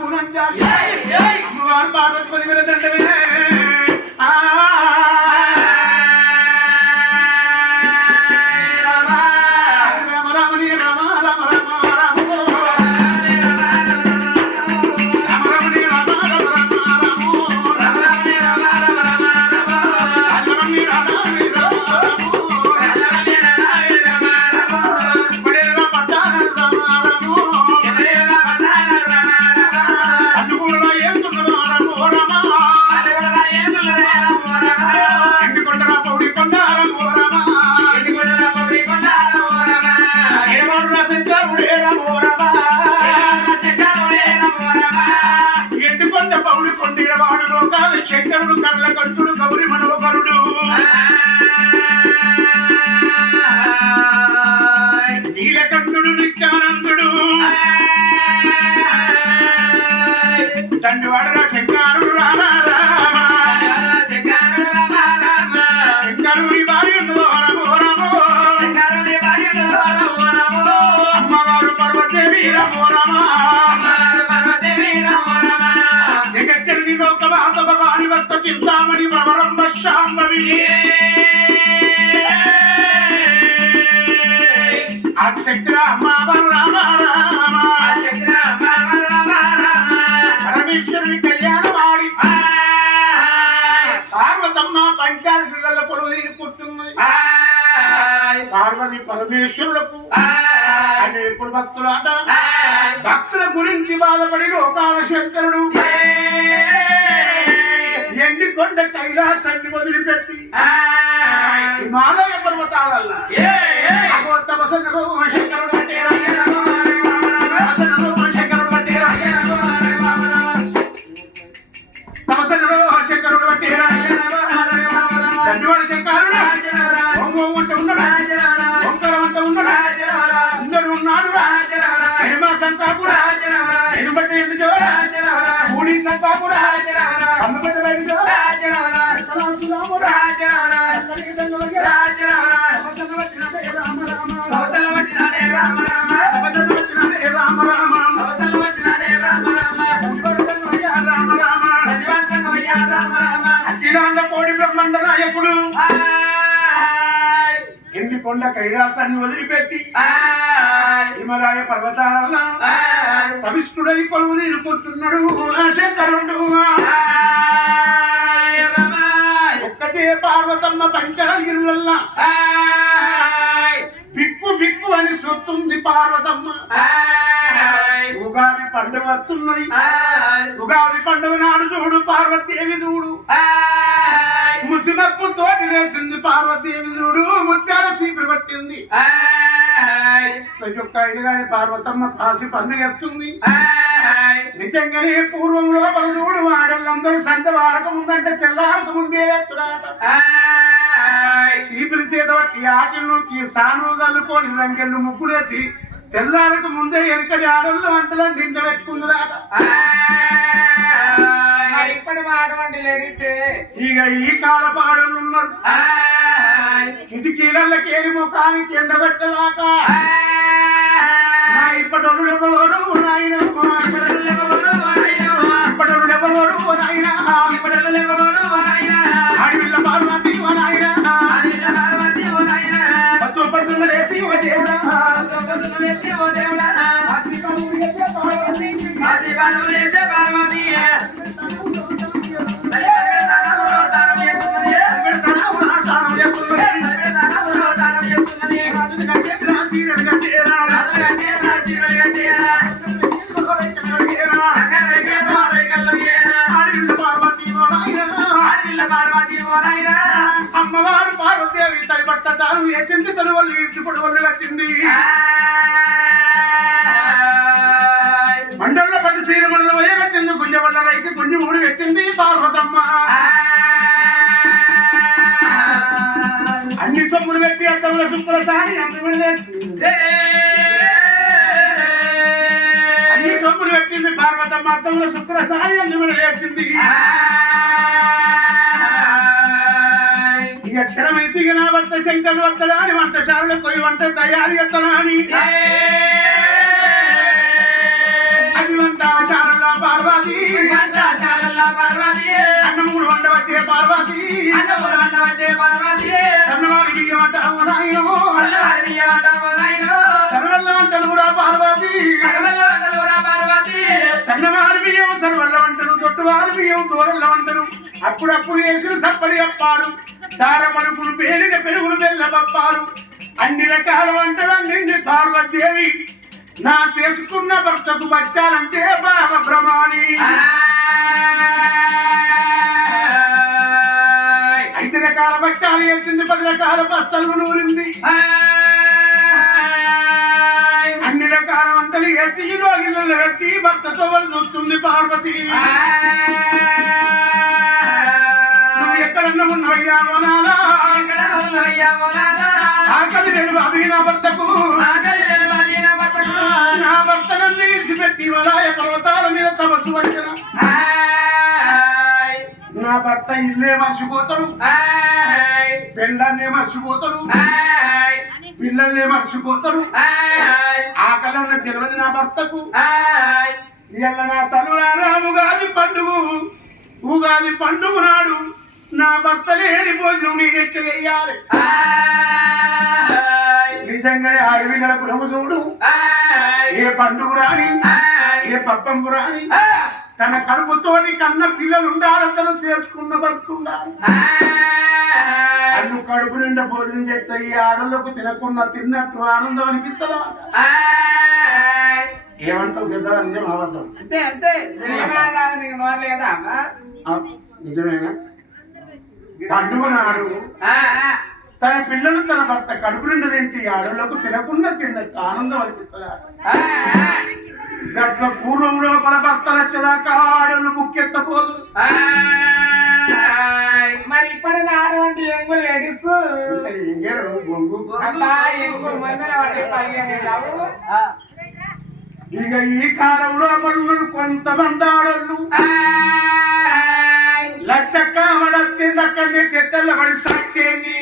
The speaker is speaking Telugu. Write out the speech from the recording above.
పూనంచాలి అమ్మవారు పార్వతి పది దండమే పరమేశ్వరులకు అనేకులు భక్తులు గురించి బాధపడి లోకాల శంకరుడు ఎండి కొండ కైలాసాన్ని వదిలిపెట్టి హిమాలయ పర్వతాలల్లా అగో కొండ కైలాసాన్ని వదిలిపెట్టి హిమలాయ పర్వతాలల్లో తవిష్ఠుడై కొలువు తీరుకుంటున్నాడు శంకరుడు ఒక్కటే పార్వతమ్మ పంచాగిళ్ళల్లా బిక్కు బిక్కు అని చొత్తుంది పార్వతమ్మ. ఉగాది పండుగ వస్తున్నది. ఉగాది పండుగ నాడు చూడు పార్వతీదేవి చూడు. ముసినప్పు తోటి లేచింది పార్వతీదేవి చూడు. పట్టింది. ప్రతి ఒక్క ఐదుగాని పార్వతమ్మ పాసి పండుగ ఎత్తుంది నిజంగానే పూర్వం లోపల చూడు వాడలందరూ సంత వాడక ముందంటే తెల్లారక ముందే ఎత్తురాట సీపులు చేత పట్టి ఆటిల్లోకి సాను కలుపుకొని రంకెళ్ళు ముగ్గులేసి తెల్లారకు ముందే వెనకటి ఆడళ్ళు వంటలు నిండ పెట్టుకుందిరాట ఇప్పటి మాట వంటి లేడీసే. ఇక ఈ కాల పాడలు ఉన్నారు. కిటికీలకేరి ముఖానికి ఎండబెట్టలాక నా ఇప్పటి ఎవరు నాయన ఇప్పటి ఎవరు నాయన అడవిలో అమ్మవారు పార్వతీదేవి తడి పట్ట తాను ఎక్కించి తన వాళ్ళు ఇంటి ఈడ్చుకుని వాళ్ళు కట్టింది రైతు గుంజి మూడు పెట్టింది పార్వతమ్మ. అన్ని సొమ్ములు పెట్టి అర్థంలో శుక్ర సారి అన్ని సొమ్ములు పెట్టింది పార్వతమ్మ అర్థంలో శుక్ర సారి అందులో లేచింది. ఇక క్షణమైతే ఇక నా భర్త శంకరుడు వత్తడా అని వంటశాలలో పోయి వంట తయారు ఎత్తనా అని అది ఏది వంటావ సన్నవారి బియ్యం సర్వల్ల వంటలు తొట్టువారి బియ్యం దూరల్ల వంటలు అప్పుడప్పుడు వేసిన సప్పడి అప్పాడు. సార పలుకులు పేరిన పెరుగులు బెల్లబప్పారు అన్ని రకాల వంటలు అందింది పార్వతీదేవి నా చేసుకున్న భర్తకు బచ్చాలంటే బాబ భ్రమాని ఐదు రకాల బచ్చాలు వేసింది పది రకాల బచ్చలు నూరింది. వంటలు వేసి రోగిళ్ళలో పెట్టి భర్తతో వాళ్ళు చూస్తుంది పార్వతి. ఎక్కడన్నా ఉన్నవయ్యా నాదా ఆకలి నేను బాబీ నా భర్తకు. నా భర్తనన్నీ విడిచిపెట్టి వలాయ పర్వతాల మీద తపస్సు వచ్చిన నా భర్త ఇల్లే మర్చిపోతాడు. పెళ్ళాన్నే మర్చిపోతాడు. పిల్లల్నే మర్చిపోతాడు. తెలియదు నా భర్తకు ఇవాళ నా తల్లులారా ఉగాది పండుగ. ఉగాది పండుగ నాడు నా భర్త లేని భోజనం నేను ఎట్లా చెయ్యాలి నిజంగానే అడవిగల పురము చూడు. ఏ పండుగ రాని ఏ పప్పంపు రాని తన కడుపుతోటి కన్న పిల్లలు ఉండాలి తను చేసుకున్న బతుకుండాలి. అల్లు కడుపు నిండా భోజనం చేస్తే ఈ ఆడలకు తినకున్న తిన్నట్టు ఆనందం అనిపిస్తుందా? ఏమంటావు? పెద్ద నిజం అబద్ధం అంతే అంతే. నీకు నోరు లేదా నిజమేనా? పండుగ నాడు. తన పిల్లలు తన భర్త కడుపు నిండా తింటే ఈ ఆడలకు తినకుండా తిన్నట్టు ఆనందం అనిపిస్తుందా. గట్ల పూర్వం లోపల భర్త నచ్చదాకా ఆడలు బుక్కెత్తపోదు ఆ, మరి ఇప్పుడు నాటువంటి ఎంగు లేడీస్? ఎంగు పైన రావు ఇక ఈ కాలంలో పనులు కొంతమంది ఆడళ్ళు లచ్చక్క వడత్తిందక్కడనే చెట్టెళ్ళ పడి సక్కేంది.